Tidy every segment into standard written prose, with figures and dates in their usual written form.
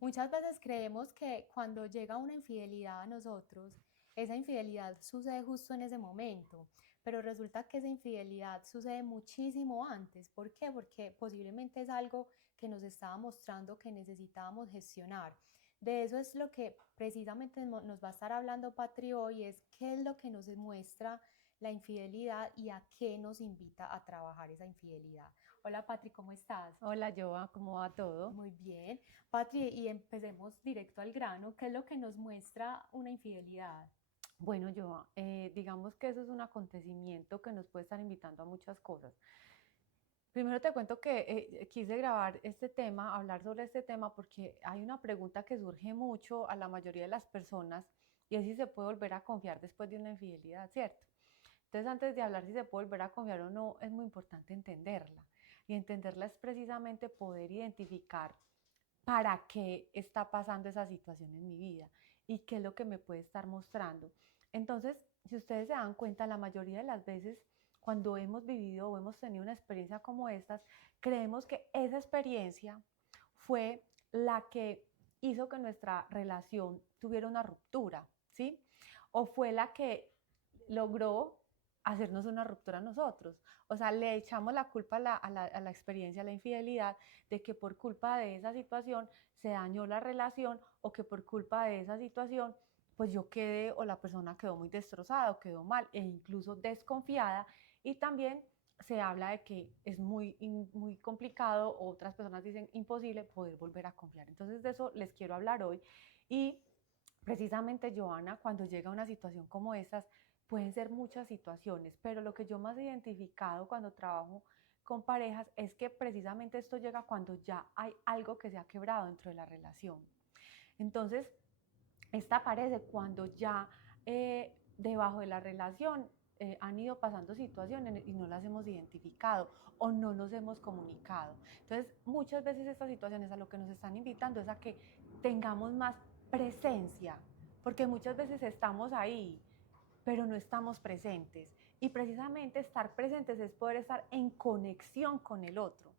Muchas veces creemos que cuando llega una infidelidad a nosotros, esa infidelidad sucede justo en ese momento, pero resulta que esa infidelidad sucede muchísimo antes. ¿Por qué? Porque posiblemente es algo que nos estaba mostrando que necesitábamos gestionar. De eso es lo que precisamente nos va a estar hablando Patri hoy, es qué es lo que nos muestra la infidelidad y a qué nos invita a trabajar esa infidelidad. Hola Patri, ¿cómo estás? Hola, Joa, ¿cómo va todo? Muy bien. Patri, y empecemos directo al grano. ¿Qué es lo que nos muestra una infidelidad? Bueno, Joa, digamos que eso es un acontecimiento que nos puede estar invitando a muchas cosas. Primero te cuento que quise grabar este tema, hablar sobre este tema, porque hay una pregunta que surge mucho a la mayoría de las personas y es si se puede volver a confiar después de una infidelidad, ¿cierto? Entonces, antes de hablar si se puede volver a confiar o no, es muy importante entenderla. Y entenderla es precisamente poder identificar para qué está pasando esa situación en mi vida y qué es lo que me puede estar mostrando. Entonces, si ustedes se dan cuenta, la mayoría de las veces cuando hemos vivido o hemos tenido una experiencia como estas, creemos que esa experiencia fue la que hizo que nuestra relación tuviera una ruptura, ¿sí? O fue la que logró hacernos una ruptura a nosotros. O sea, le echamos la culpa a la experiencia, a la infidelidad, de que por culpa de esa situación se dañó la relación o que por culpa de esa situación pues yo quedé o la persona quedó muy destrozada o quedó mal e incluso desconfiada y también se habla de que es muy complicado, otras personas dicen imposible poder volver a confiar. Entonces de eso les quiero hablar hoy y precisamente, Joana, cuando llega una situación como estas, pueden ser muchas situaciones, pero lo que yo más he identificado cuando trabajo con parejas es que precisamente esto llega cuando ya hay algo que se ha quebrado dentro de la relación. Entonces, esta aparece cuando ya debajo de la relación han ido pasando situaciones y no las hemos identificado o no nos hemos comunicado. Entonces, muchas veces estas situaciones a lo que nos están invitando es a que tengamos más presencia, porque muchas veces estamos ahí, pero no estamos presentes. Y precisamente estar presentes es poder estar en conexión con el otro.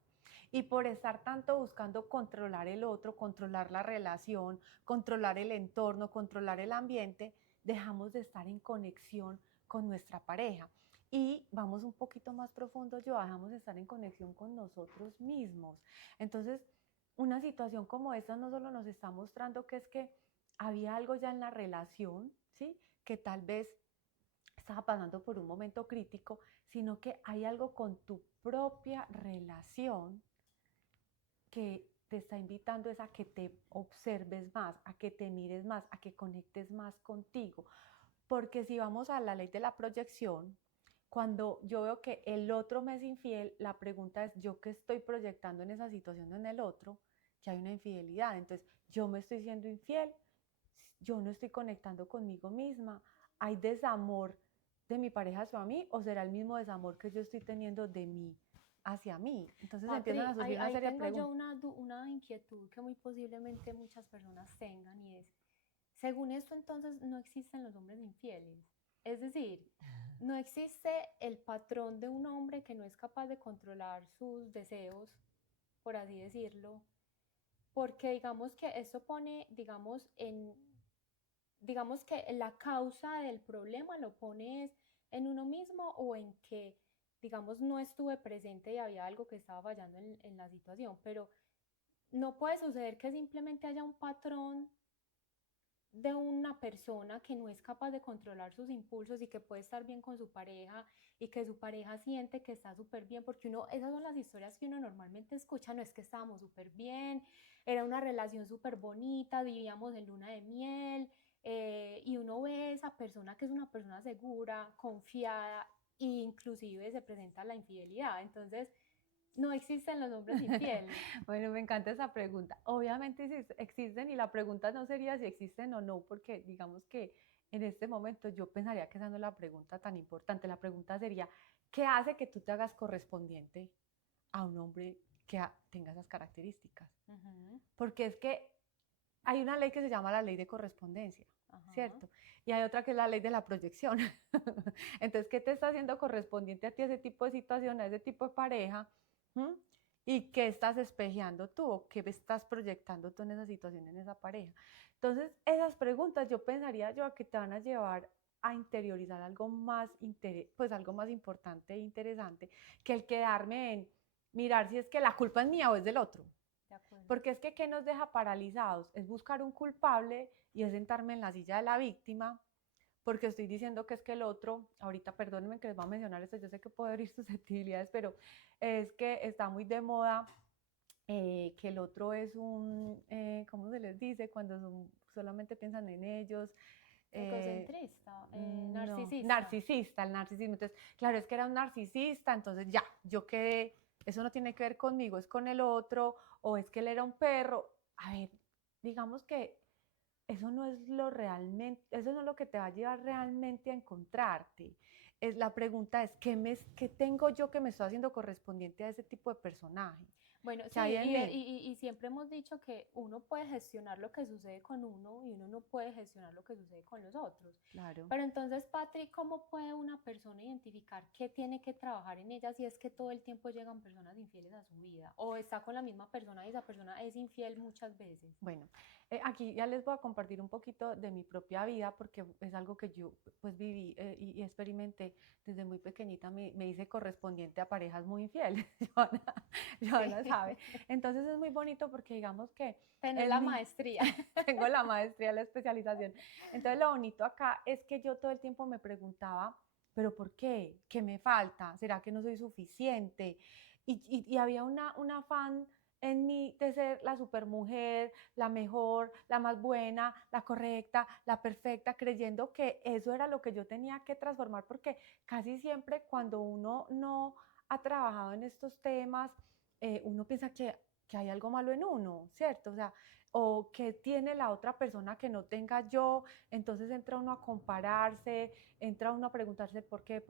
Y por estar tanto buscando controlar el otro, controlar la relación, controlar el entorno, controlar el ambiente, dejamos de estar en conexión con nuestra pareja. Y vamos un poquito más profundo, yo dejamos de estar en conexión con nosotros mismos. Entonces, una situación como esta no solo nos está mostrando que es que había algo ya en la relación, ¿sí? Que tal vez estaba pasando por un momento crítico, sino que hay algo con tu propia relación que te está invitando es a que te observes más, a que te mires más, a que conectes más contigo. Porque si vamos a la ley de la proyección, cuando yo veo que el otro me es infiel, la pregunta es, ¿yo qué estoy proyectando en esa situación en el otro? Que hay una infidelidad. Entonces, yo me estoy siendo infiel, yo no estoy conectando conmigo misma, hay desamor de mi pareja hacia mí o será el mismo desamor que yo estoy teniendo de mí hacia mí. Entonces empiezan a Patri, surgir ahí, una ahí serie de tengo yo preguntas. una inquietud que muy posiblemente muchas personas tengan y es, según esto entonces no existen los hombres infieles. Es decir, no existe el patrón de un hombre que no es capaz de controlar sus deseos, por así decirlo, porque digamos que esto pone, digamos que la causa del problema lo pones en uno mismo o en que, digamos, no estuve presente y había algo que estaba fallando en la situación, pero no puede suceder que simplemente haya un patrón de una persona que no es capaz de controlar sus impulsos y que puede estar bien con su pareja y que su pareja siente que está súper bien, porque uno, esas son las historias que uno normalmente escucha, no es que estábamos súper bien, era una relación súper bonita, vivíamos en luna de miel, y uno ve a esa persona que es una persona segura, confiada, e inclusive se presenta la infidelidad, entonces no existen los hombres infieles. Bueno, me encanta esa pregunta. Obviamente sí existen y la pregunta no sería si existen o no, porque digamos que en este momento yo pensaría que esa no es la pregunta tan importante. La pregunta sería, ¿qué hace que tú te hagas correspondiente a un hombre que tenga esas características? Uh -huh, Porque es que hay una ley que se llama la ley de correspondencia, uh -huh. ¿cierto? Y hay otra que es la ley de la proyección. Entonces, ¿qué te está haciendo correspondiente a ti ese tipo de situación, a ese tipo de pareja? ¿Mm? ¿Y qué estás espejeando tú o qué estás proyectando tú en esa situación, en esa pareja? Entonces, esas preguntas yo pensaría yo a que te van a llevar a interiorizar algo más, pues algo más importante e interesante que el quedarme en mirar si es que la culpa es mía o es del otro. De acuerdo. Porque es que ¿qué nos deja paralizados? Es buscar un culpable y es sentarme en la silla de la víctima porque estoy diciendo que es que el otro, ahorita perdónenme que les voy a mencionar esto, yo sé que puedo herir susceptibilidades, pero es que está muy de moda que el otro es un, ¿cómo se les dice? Cuando solamente piensan en ellos. Egocentrista, No, narcisista. narcisista, el narcisismo. Entonces, claro, es que era un narcisista, entonces ya, yo quedé, eso no tiene que ver conmigo, es con el otro, o es que él era un perro. A ver, digamos que eso no es lo realmente, eso no es lo que te va a llevar realmente a encontrarte. La pregunta es, ¿qué tengo yo que me estoy haciendo correspondiente a ese tipo de personaje Bueno, que sí, hay en mí? y siempre hemos dicho que uno puede gestionar lo que sucede con uno y uno no puede gestionar lo que sucede con los otros. Claro. Pero entonces, Patrick, ¿cómo puede una persona identificar qué tiene que trabajar en ella si es que todo el tiempo llegan personas infieles a su vida? O está con la misma persona y esa persona es infiel muchas veces. Bueno, aquí ya les voy a compartir un poquito de mi propia vida porque es algo que yo pues viví y experimenté desde muy pequeñita. Me hice correspondiente a parejas muy infieles. Joana, Sí, Joana sabe. Entonces es muy bonito porque digamos que tener la en mi, maestría. tengo la maestría, la especialización. Entonces lo bonito acá es que yo todo el tiempo me preguntaba, ¿pero por qué? ¿Qué me falta? ¿Será que no soy suficiente? Y había un afán en mí de ser la supermujer, la mejor, la más buena, la correcta, la perfecta, creyendo que eso era lo que yo tenía que transformar, porque casi siempre cuando uno no ha trabajado en estos temas, uno piensa que hay algo malo en uno, ¿cierto? O sea, o que tiene la otra persona que no tenga yo, entonces entra uno a compararse, entra uno a preguntarse por qué,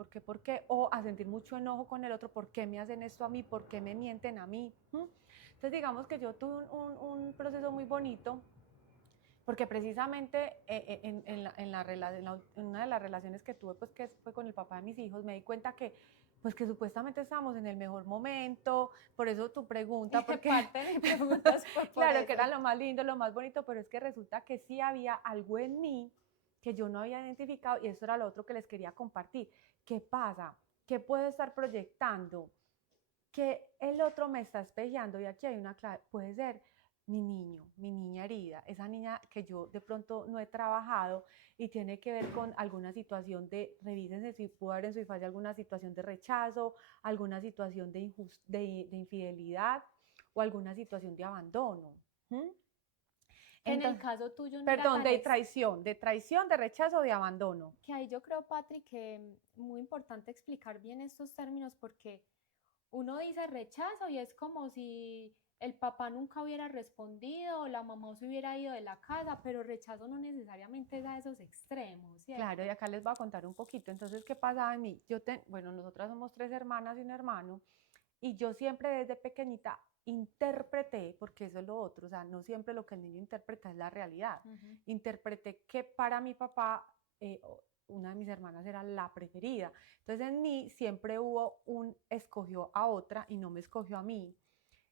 o a sentir mucho enojo con el otro, por qué me hacen esto a mí, por qué me mienten a mí. Entonces digamos que yo tuve un proceso muy bonito porque precisamente en una de las relaciones que tuve, pues que fue con el papá de mis hijos, me di cuenta que pues que supuestamente estábamos en el mejor momento, por eso tu pregunta, porque Parte de mi pregunta fue por claro que eso. era lo más lindo, lo más bonito, pero es que resulta que sí había algo en mí que yo no había identificado y eso era lo otro que les quería compartir. ¿Qué pasa? ¿Qué puedo estar proyectando? Que el otro me está espejando y aquí hay una clave, puede ser mi niño, mi niña herida, esa niña que yo de pronto no he trabajado y tiene que ver con alguna situación de, revísense si pudo haber en su infancia alguna situación de rechazo, alguna situación de infidelidad o alguna situación de abandono. ¿Mm? Que en el Entonces, caso tuyo no era perdón, tan de traición, de rechazo, de abandono. que ahí yo creo, Patrick, que muy importante explicar bien estos términos porque uno dice rechazo y es como si el papá nunca hubiera respondido o la mamá se hubiera ido de la casa, pero rechazo no necesariamente es a esos extremos, Claro, y ¿cierto? acá les voy a contar un poquito. Entonces, ¿qué pasaba en mí? Bueno, nosotras somos tres hermanas y un hermano, y yo siempre desde pequeñita interpreté, porque eso es lo otro, o sea, no siempre lo que el niño interpreta es la realidad. Ujú. Interpreté que para mi papá, una de mis hermanas era la preferida. Entonces, en mí siempre hubo escogió a otra y no me escogió a mí.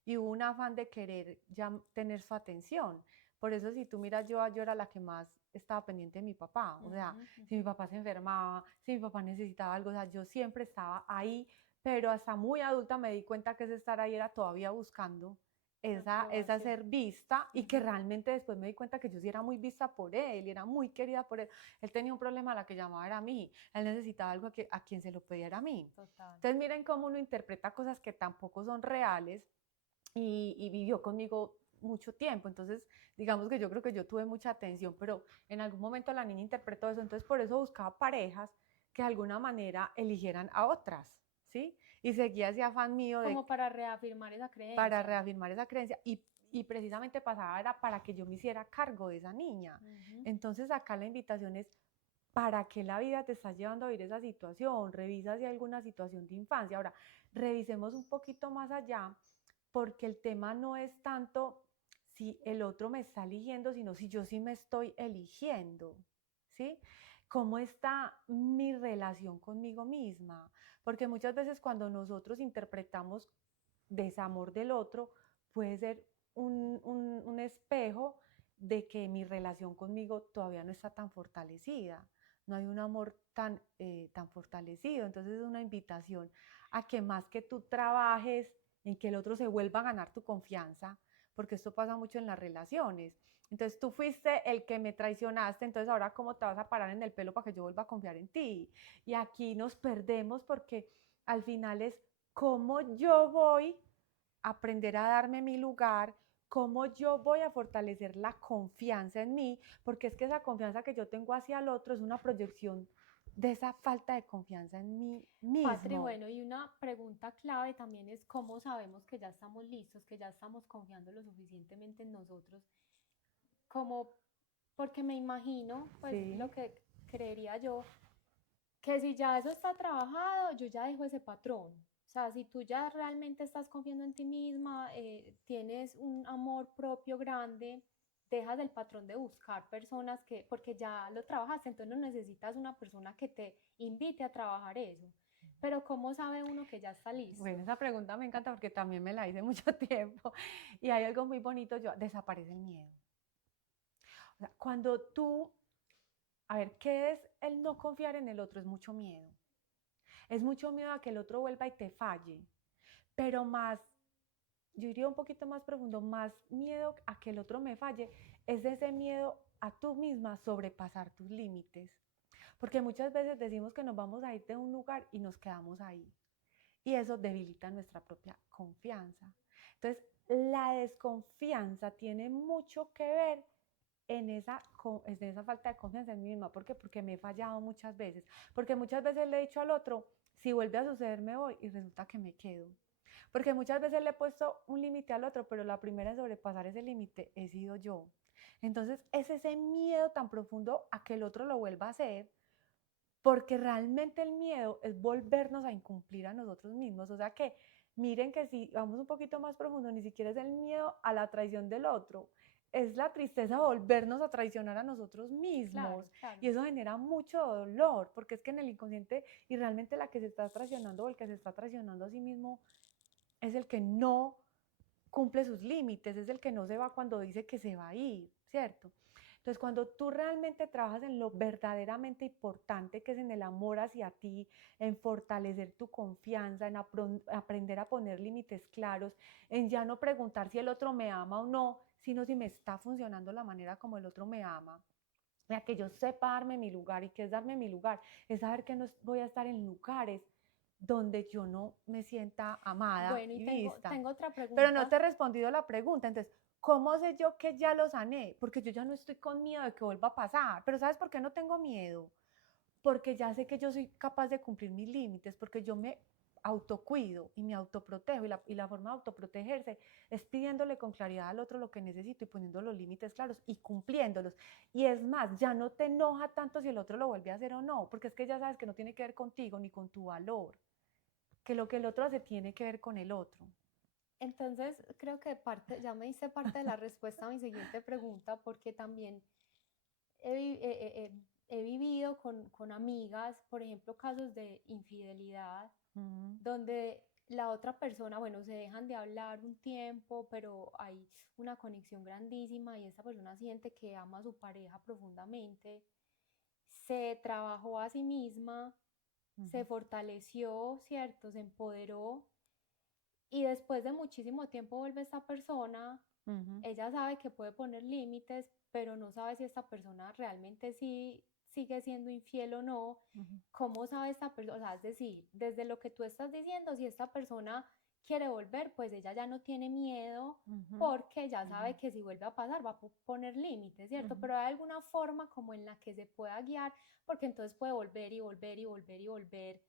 Y hubo un afán de querer ya tener su atención. Por eso si tú miras, yo era la que más estaba pendiente de mi papá. O sea, Ujú, si mi ujú. papá se enfermaba, si mi papá necesitaba algo, o sea, yo siempre estaba ahí, pero hasta muy adulta me di cuenta que ese estar ahí era todavía buscando esa Aprobación. ser vista y que Ujú. realmente después me di cuenta que yo sí era muy vista por él y era muy querida por él. Él tenía un problema, a la que llamaba era a mí, él necesitaba algo a quien se lo pedía era a mí. Total. Entonces miren cómo uno interpreta cosas que tampoco son reales y vivió conmigo mucho tiempo. Entonces, digamos que yo creo que yo tuve mucha atención, pero en algún momento la niña interpretó eso, entonces por eso buscaba parejas que de alguna manera eligieran a otras, ¿sí? Y seguía ese afán mío Como para reafirmar esa para creencia. reafirmar esa creencia y precisamente pasaba era para que yo me hiciera cargo de esa niña. Ujú. Entonces acá la invitación es, ¿para qué la vida te está llevando a vivir esa situación? Revisa si hay alguna situación de infancia. Ahora, revisemos un poquito más allá, porque el tema no es tanto si el otro me está eligiendo, sino si yo sí me estoy eligiendo, ¿sí? ¿Cómo está mi relación conmigo misma? Porque muchas veces cuando nosotros interpretamos desamor del otro puede ser un espejo de que mi relación conmigo todavía no está tan fortalecida, no hay un amor tan fortalecido. Entonces es una invitación a que más que tú trabajes en que el otro se vuelva a ganar tu confianza, porque esto pasa mucho en las relaciones. Entonces tú fuiste el que me traicionaste, entonces ahora cómo te vas a parar en el pelo para que yo vuelva a confiar en ti. Y aquí nos perdemos porque al final es cómo yo voy a aprender a darme mi lugar, cómo yo voy a fortalecer la confianza en mí, porque es que esa confianza que yo tengo hacia el otro es una proyección de esa falta de confianza en mí Patri, mismo. bueno, y una pregunta clave también es cómo sabemos que ya estamos listos, que ya estamos confiando lo suficientemente en nosotros, como, porque me imagino, pues lo Sí. que creería yo, que si ya eso está trabajado, yo ya dejo ese patrón. O sea, si tú ya realmente estás confiando en ti misma, tienes un amor propio grande, dejas el patrón de buscar personas que, porque ya lo trabajaste, entonces no necesitas una persona que te invite a trabajar eso. Pero ¿cómo sabe uno que ya está Bueno, listo? esa pregunta me encanta porque también me la hice mucho tiempo y hay algo muy bonito, yo, desaparece el miedo. O sea, cuando tú, a ver, ¿qué es el no confiar en el otro? Es mucho miedo. Es mucho miedo a que el otro vuelva y te falle, pero más, yo iría un poquito más profundo, más miedo a que el otro me falle, es ese miedo a tú misma sobrepasar tus límites. Porque muchas veces decimos que nos vamos a ir de un lugar y nos quedamos ahí. Y eso debilita nuestra propia confianza. Entonces, la desconfianza tiene mucho que ver en esa falta de confianza en mí misma. ¿Por qué? Porque me he fallado muchas veces. Porque muchas veces le he dicho al otro, si vuelve a suceder me voy y resulta que me quedo. Porque muchas veces le he puesto un límite al otro, pero la primera en sobrepasar ese límite he sido yo. Entonces es ese miedo tan profundo a que el otro lo vuelva a hacer, porque realmente el miedo es volvernos a incumplir a nosotros mismos. O sea que miren que si vamos un poquito más profundo, ni siquiera es el miedo a la traición del otro, es la tristeza de volvernos a traicionar a nosotros mismos. Claro, claro. Y eso genera mucho dolor, porque es que en el inconsciente y realmente la que se está traicionando o el que se está traicionando a sí mismo es el que no cumple sus límites, es el que no se va cuando dice que se va a ir, ¿cierto? Entonces, cuando tú realmente trabajas en lo verdaderamente importante que es en el amor hacia ti, en fortalecer tu confianza, en aprender a poner límites claros, en ya no preguntar si el otro me ama o no, sino si me está funcionando la manera como el otro me ama. Mira, que yo sepa darme mi lugar. ¿Y qué es darme mi lugar? Es saber que no voy a estar en lugares donde yo no me sienta amada Bueno, y y tengo, vista. tengo otra Pero no pregunta. te he respondido la pregunta. Entonces, ¿cómo sé yo que ya lo sané? Porque yo ya no estoy con miedo de que vuelva a pasar. Pero ¿sabes por qué no tengo miedo? Porque ya sé que yo soy capaz de cumplir mis límites, porque yo me autocuido y me autoprotejo, y la forma de autoprotegerse es pidiéndole con claridad al otro lo que necesito y poniendo los límites claros y cumpliéndolos. Y es más, ya no te enoja tanto si el otro lo vuelve a hacer o no, porque es que ya sabes que no tiene que ver contigo ni con tu valor, que lo que el otro hace tiene que ver con el otro. Entonces, creo que parte, ya me hice parte de la respuesta a mi siguiente pregunta, porque también he, he vivido con amigas, por ejemplo, casos de infidelidad, Mm, donde la otra persona, bueno, se dejan de hablar un tiempo, pero hay una conexión grandísima y esta persona siente que ama a su pareja profundamente, se trabajó a sí misma, se ujú, fortaleció, ¿cierto? Se empoderó y después de muchísimo tiempo vuelve esta persona, ujú, ella sabe que puede poner límites, pero no sabe si esta persona realmente sí sigue siendo infiel o no. ujú, ¿Cómo sabe esta persona? O sea, es decir, desde lo que tú estás diciendo, si esta persona quiere volver, pues ella ya no tiene miedo ujú, porque ya ujú, sabe que si vuelve a pasar va a poner límites, ¿cierto? ujú. Pero hay alguna forma como en la que se pueda guiar, porque entonces puede volver y volver y volver y volver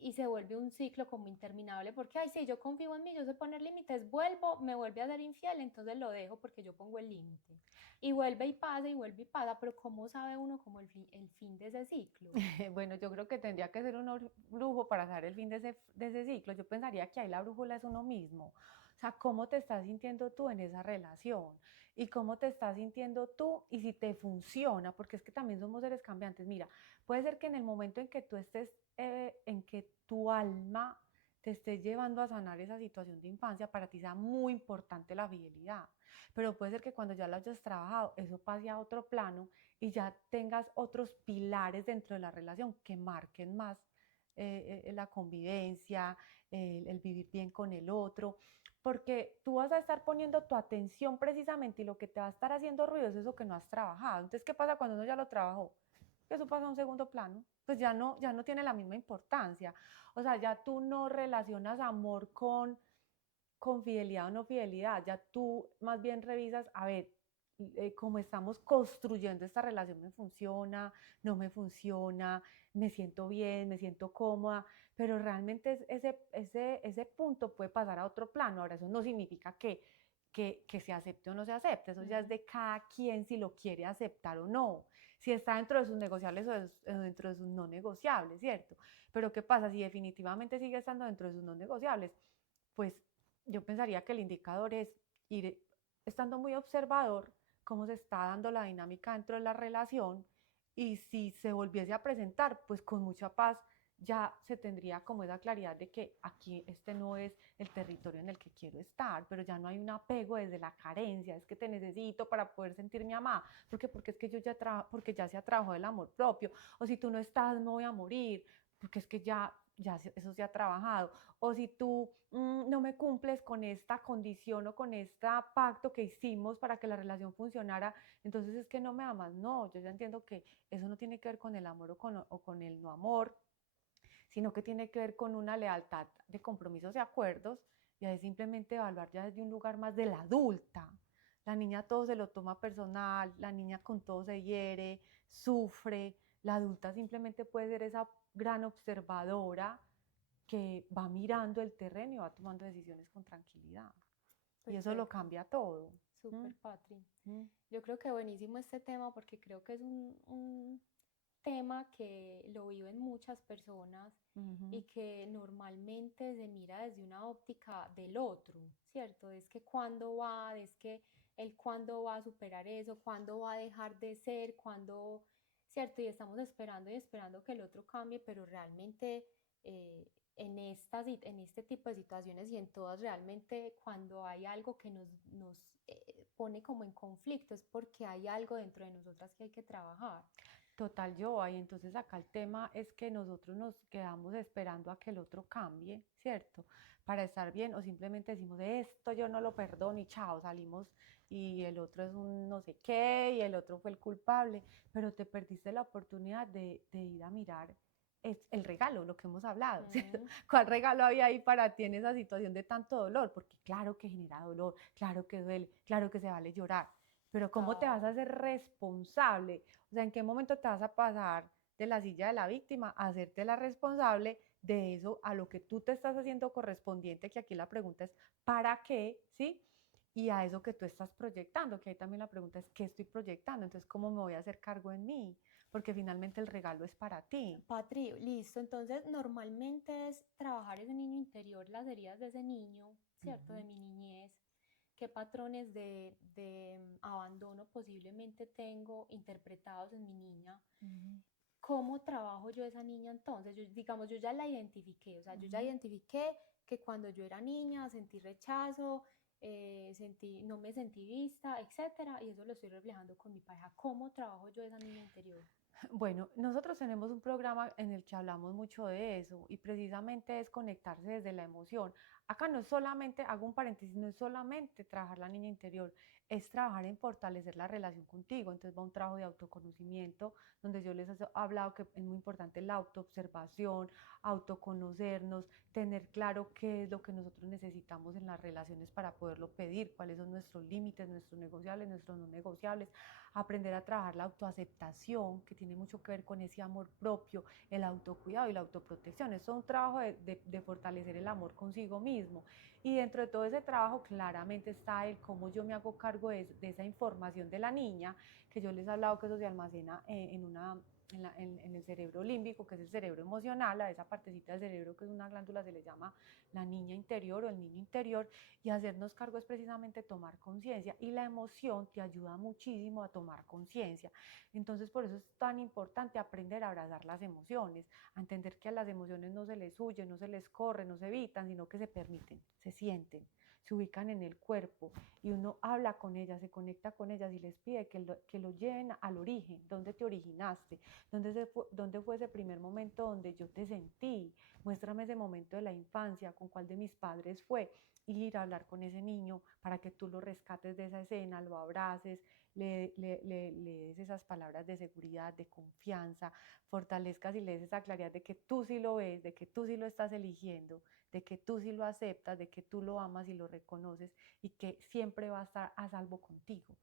y se vuelve un ciclo como interminable porque, ay, sí, yo confío en mí, yo sé poner límites, vuelvo, me vuelve a ser infiel, entonces lo dejo porque yo pongo el límite. Y vuelve y pasa, pero ¿cómo sabe uno como el fin de ese ciclo? Bueno, yo creo que tendría que ser un brujo para saber el fin de ese ciclo. Yo pensaría que ahí la brújula es uno mismo. O sea, cómo te estás sintiendo tú en esa relación y cómo te estás sintiendo tú y si te funciona, porque es que también somos seres cambiantes. Mira, puede ser que en el momento en que tú estés, en que tu alma te estés llevando a sanar esa situación de infancia, para ti sea muy importante la fidelidad. Pero puede ser que cuando ya lo hayas trabajado, eso pase a otro plano y ya tengas otros pilares dentro de la relación que marquen más la convivencia, el vivir bien con el otro, porque tú vas a estar poniendo tu atención precisamente y lo que te va a estar haciendo ruido es eso que no has trabajado. Entonces, ¿qué pasa cuando uno ya lo trabajó? Eso pasa a un segundo plano, pues ya no tiene la misma importancia. O sea, ya tú no relacionas amor con fidelidad o no fidelidad, ya tú más bien revisas, a ver, cómo estamos construyendo esta relación, me funciona, no me funciona, me siento bien, me siento cómoda, pero realmente ese punto puede pasar a otro plano. Ahora, eso no significa que se acepte o no se acepte, eso ya es Ujú. de cada quien si lo quiere aceptar o no, si está dentro de sus negociables o dentro de sus no negociables, ¿cierto? Pero ¿qué pasa si definitivamente sigue estando dentro de sus no negociables? Pues yo pensaría que el indicador es ir estando muy observador cómo se está dando la dinámica dentro de la relación, y si se volviese a presentar, pues con mucha paz ya se tendría como esa claridad de que aquí este no es el territorio en el que quiero estar, pero ya no hay un apego desde la carencia, es que te necesito para poder sentirme amada, porque es que yo ya porque ya se ha trabajado el amor propio, o si tú no estás me voy a morir, porque es que ya eso se ha trabajado, o si tú no me cumples con esta condición o con este pacto que hicimos para que la relación funcionara, entonces es que no me amas. No, yo ya entiendo que eso no tiene que ver con el amor o con el no amor, sino que tiene que ver con una lealtad de compromisos y acuerdos, y ahí simplemente evaluar ya desde un lugar más de la adulta. La niña todo se lo toma personal, la niña con todo se hiere, sufre, la adulta simplemente puede ser esa gran observadora que va mirando el terreno y va tomando decisiones con tranquilidad. Y eso lo Perfecto, cambia todo. ¿Mm? súper, Patri. ¿Mm? Yo creo que buenísimo este tema porque creo que es un tema que lo viven muchas personas y Ujú. que normalmente se mira desde una óptica del otro, ¿cierto? Es que cuándo va, es que él cuándo va a superar eso, cuándo va a dejar de ser, cuándo, ¿cierto? Y estamos esperando y esperando que el otro cambie, pero realmente eh, en este tipo de situaciones y en todas, realmente cuando hay algo que nos pone como en conflicto es porque hay algo dentro de nosotras que hay que trabajar. Total, yo, y entonces acá el tema es que nosotros nos quedamos esperando a que el otro cambie, ¿cierto? Para estar bien, o simplemente decimos, esto yo no lo perdono y chao, salimos y el otro es un no sé qué y el otro fue el culpable, pero te perdiste la oportunidad de ir a mirar el regalo, lo que hemos hablado, ¿cierto? Mm, ¿Cuál regalo había ahí para ti en esa situación de tanto dolor? Porque claro que genera dolor, claro que duele, claro que se vale llorar, pero ¿cómo te vas a total. hacer responsable? O sea, ¿en qué momento te vas a pasar de la silla de la víctima a hacerte la responsable de eso a lo que tú te estás haciendo correspondiente? Que aquí la pregunta es, ¿para qué? ¿Sí? Y a eso que tú estás proyectando, que ahí también la pregunta es, ¿qué estoy proyectando? Entonces, ¿cómo me voy a hacer cargo en mí? Porque finalmente el regalo es para ti. Patri, listo. Entonces, normalmente es trabajar ese niño interior, las heridas de ese niño, ¿cierto? Ujú, De mi niñez. ¿Qué patrones de abandono posiblemente tengo interpretados en mi niña? ujú, ¿Cómo trabajo yo esa niña entonces? Yo, digamos, yo ya la identifiqué, o sea, yo ya ujú. identifiqué que cuando yo era niña sentí rechazo, no me sentí vista, etcétera, y eso lo estoy reflejando con mi pareja. ¿Cómo trabajo yo esa niña interior? Bueno, nosotros tenemos un programa en el que hablamos mucho de eso, y precisamente es conectarse desde la emoción. Acá no es solamente, hago un paréntesis, no es solamente trabajar la niña interior, es trabajar en fortalecer la relación contigo. Entonces va un trabajo de autoconocimiento, donde yo les he hablado que es muy importante la autoobservación, autoconocernos, tener claro qué es lo que nosotros necesitamos en las relaciones para poderlo pedir, cuáles son nuestros límites, nuestros negociables, nuestros no negociables, aprender a trabajar la autoaceptación, que tiene mucho que ver con ese amor propio, el autocuidado y la autoprotección. Esto es un trabajo de fortalecer el amor consigo mismo. Y dentro de todo ese trabajo claramente está el cómo yo me hago cargo cargo de esa información de la niña, que yo les he hablado que eso se almacena en el cerebro límbico, que es el cerebro emocional, a esa partecita del cerebro que es una glándula, se le llama la niña interior o el niño interior, y hacernos cargo es precisamente tomar conciencia, y la emoción te ayuda muchísimo a tomar conciencia. Entonces, por eso es tan importante aprender a abrazar las emociones, a entender que a las emociones no se les huye, no se les corre, no se evitan, sino que se permiten, se sienten, se ubican en el cuerpo, y uno habla con ellas, se conecta con ellas y les pide que lo lleven al origen, dónde te originaste, dónde fue ese primer momento donde yo te sentí, muéstrame ese momento de la infancia, con cuál de mis padres fue, y ir a hablar con ese niño para que tú lo rescates de esa escena, lo abraces, le des esas palabras de seguridad, de confianza, fortalezcas y le des esa claridad de que tú sí lo ves, de que tú sí lo estás eligiendo, de que tú sí lo aceptas, de que tú lo amas y lo reconoces y que siempre va a estar a salvo contigo.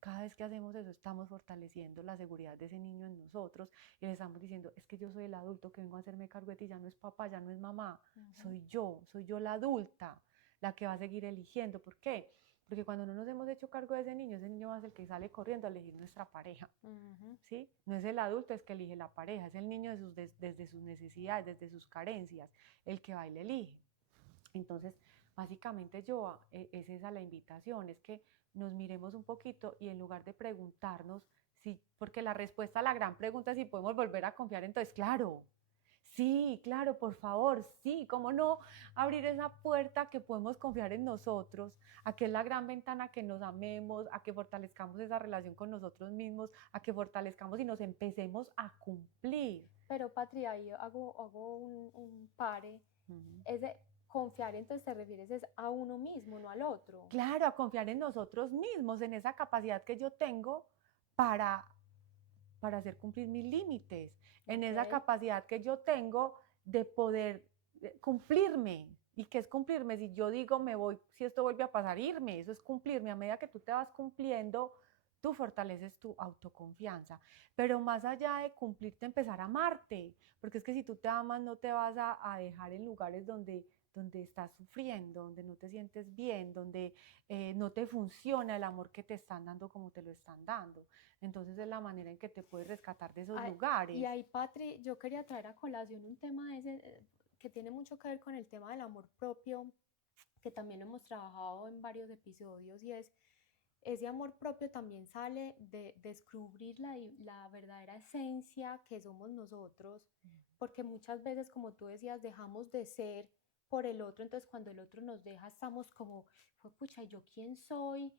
Cada vez que hacemos eso estamos fortaleciendo la seguridad de ese niño en nosotros y le estamos diciendo, es que yo soy el adulto que vengo a hacerme cargo de ti, ya no es papá, ya no es mamá, soy yo la adulta, la que va a seguir eligiendo. ¿Por qué? Porque cuando no nos hemos hecho cargo de ese niño va a ser el que sale corriendo a elegir nuestra pareja. ¿Sí? No es el adulto es que elige la pareja, es el niño desde sus necesidades, desde sus carencias, el que va y le elige. Entonces, básicamente, Joa, es esa la invitación, es que nos miremos un poquito y en lugar de preguntarnos si, porque la respuesta a la gran pregunta es si podemos volver a confiar, entonces, claro, sí, claro, por favor, sí, cómo no abrir esa puerta que podemos confiar en nosotros, a que es la gran ventana que nos amemos, a que fortalezcamos esa relación con nosotros mismos, a que fortalezcamos y nos empecemos a cumplir. Pero Patria, ahí hago un pare. Uh -huh. Ese confiar, entonces te refieres es a uno mismo, no al otro. Claro, a confiar en nosotros mismos, en esa capacidad que yo tengo para, para hacer cumplir mis límites, en esa capacidad que yo tengo de poder cumplirme. ¿Y qué es cumplirme? Si yo digo me voy, si esto vuelve a pasar, irme, eso es cumplirme. A medida que tú te vas cumpliendo, tú fortaleces tu autoconfianza. Pero más allá de cumplirte, empezar a amarte, porque es que si tú te amas no te vas a dejar en lugares donde estás sufriendo, donde no te sientes bien, donde no te funciona el amor que te están dando como te lo están dando. Entonces es la manera en que te puedes rescatar de esos lugares. Y ahí, Patri, yo quería traer a colación un tema ese, que tiene mucho que ver con el tema del amor propio, que también lo hemos trabajado en varios episodios, y es ese amor propio también sale de descubrir la verdadera esencia que somos nosotros, porque muchas veces, como tú decías, dejamos de ser por el otro, entonces cuando el otro nos deja estamos como, pucha, ¿yo quién soy?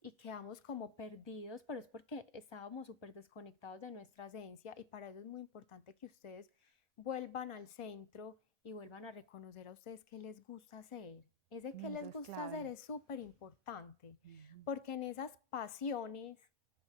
Y quedamos como perdidos, pero es porque estábamos súper desconectados de nuestra esencia, y para eso es muy importante que ustedes vuelvan al centro y vuelvan a reconocer a ustedes qué les gusta hacer. Ese que les gusta hacer es súper importante, porque en esas pasiones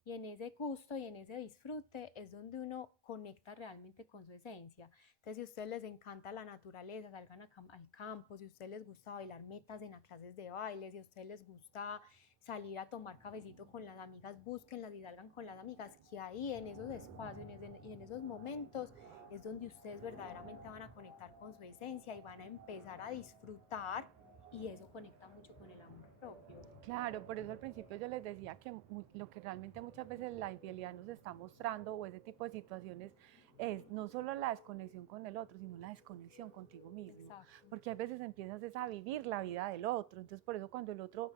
y en ese gusto y en ese disfrute es donde uno conecta realmente con su esencia. Entonces, si a ustedes les encanta la naturaleza, salgan al campo. Si a ustedes les gusta bailar metas en las clases de baile, si a ustedes les gusta salir a tomar cafecito con las amigas, búsquenlas y salgan con las amigas, que ahí en esos espacios y en esos momentos es donde ustedes verdaderamente van a conectar con su esencia y van a empezar a disfrutar, y eso conecta mucho con el amor propio. Claro, por eso al principio yo les decía que lo que realmente muchas veces la infidelidad nos está mostrando o ese tipo de situaciones es no solo la desconexión con el otro, sino la desconexión contigo mismo. Exacto. Porque a veces empiezas a vivir la vida del otro, entonces por eso cuando el otro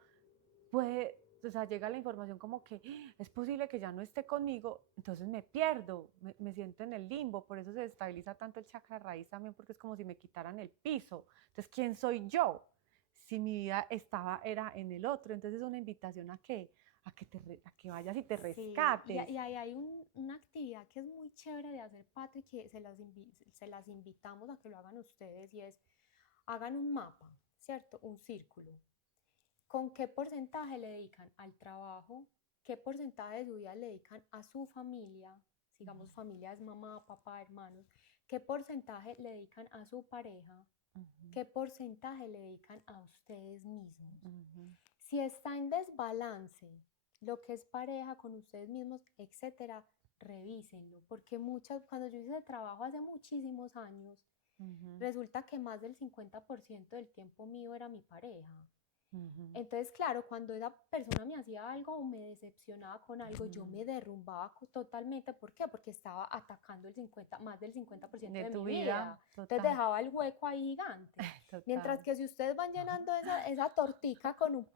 puede, o sea, llega la información como que es posible que ya no esté conmigo, entonces me pierdo, me siento en el limbo, por eso se estabiliza tanto el chakra raíz también, porque es como si me quitaran el piso. Entonces, ¿quién soy yo? Si mi vida era en el otro. Entonces es una invitación a que vayas y te rescates. Sí, y ahí hay una actividad que es muy chévere de hacer, Patri, que se las invitamos a que lo hagan ustedes, y es, hagan un mapa, ¿cierto? Un círculo. ¿Con qué porcentaje le dedican al trabajo? ¿Qué porcentaje de su vida le dedican a su familia? Digamos, familia es mamá, papá, hermanos. ¿Qué porcentaje le dedican a su pareja? ¿Qué porcentaje le dedican a ustedes mismos? Si está en desbalance lo que es pareja con ustedes mismos, etcétera, revísenlo, porque cuando yo hice trabajo hace muchísimos años, resulta que más del 50% del tiempo mío era mi pareja. Ujú. Entonces, claro, cuando esa persona me hacía algo o me decepcionaba con algo, yo Mm. me derrumbaba totalmente. ¿Por qué? Porque estaba atacando más del 50% De de tu mi vida, vida. Entonces total, dejaba el hueco ahí gigante. Mientras total. que si ustedes van llenando esa tortica con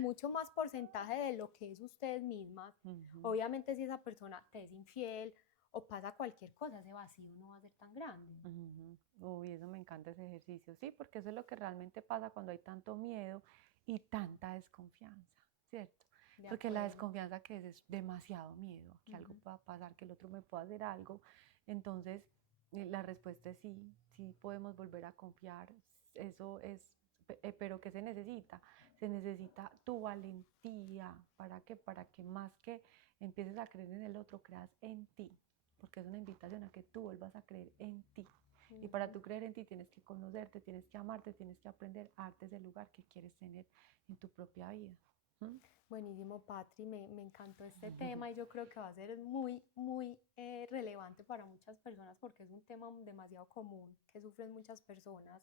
mucho más porcentaje de lo que es ustedes mismas, Ujú, obviamente si esa persona te es infiel o pasa cualquier cosa, ese vacío no va a ser tan grande. ujú. Uy, eso me encanta ese ejercicio, sí, porque eso es lo que realmente pasa cuando hay tanto miedo y tanta desconfianza, ¿cierto? De Porque la acuerdo. desconfianza que es demasiado miedo, que algo Ujú. pueda pasar, que el otro me pueda hacer algo. Entonces, la respuesta es sí, sí podemos volver a confiar. Eso es, pero ¿qué se necesita? Se necesita tu valentía. ¿Para qué? Para que más que empieces a creer en el otro, creas en ti, porque es una invitación a que tú vuelvas a creer en ti. Y para Ujú. tú creer en ti tienes que conocerte, tienes que amarte, tienes que aprender a darte ese lugar que quieres tener en tu propia vida. ¿Mm? Buenísimo, Patri, me encantó este tema y yo creo que va a ser muy, muy relevante para muchas personas porque es un tema demasiado común que sufren muchas personas.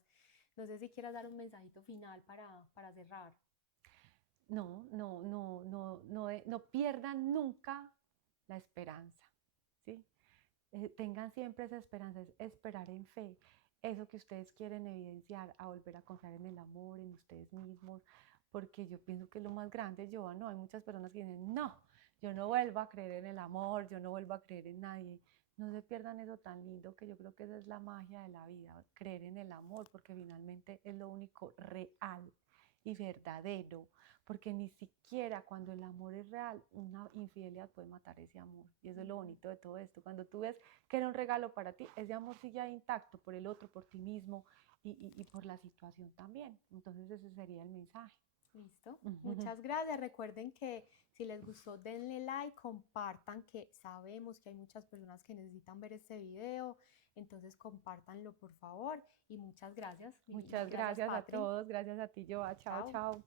No sé si quieras dar un mensajito final para cerrar. No, no, no, no, no, no pierdan nunca la esperanza, ¿sí? Tengan siempre esa esperanza, es esperar en fe, eso que ustedes quieren evidenciar, a volver a confiar en el amor, en ustedes mismos, porque yo pienso que es lo más grande, yo, no, hay muchas personas que dicen, no, yo no vuelvo a creer en el amor, yo no vuelvo a creer en nadie. No se pierdan eso tan lindo que yo creo que esa es la magia de la vida, creer en el amor, porque finalmente es lo único real y verdadero, porque ni siquiera cuando el amor es real, una infidelidad puede matar ese amor. Y eso es lo Ujú. bonito de todo esto. Cuando tú ves que era un regalo para ti, ese amor sigue ahí intacto por el otro, por ti mismo y por la situación también. Entonces ese sería el mensaje. Listo. Muchas gracias. Recuerden que si les gustó, denle like, compartan, que sabemos que hay muchas personas que necesitan ver este video. Entonces, compártanlo, por favor. Y muchas gracias. Y Muchas gracias, gracias a Patri. todos, gracias a ti, Joa. Chao, Chao. chao.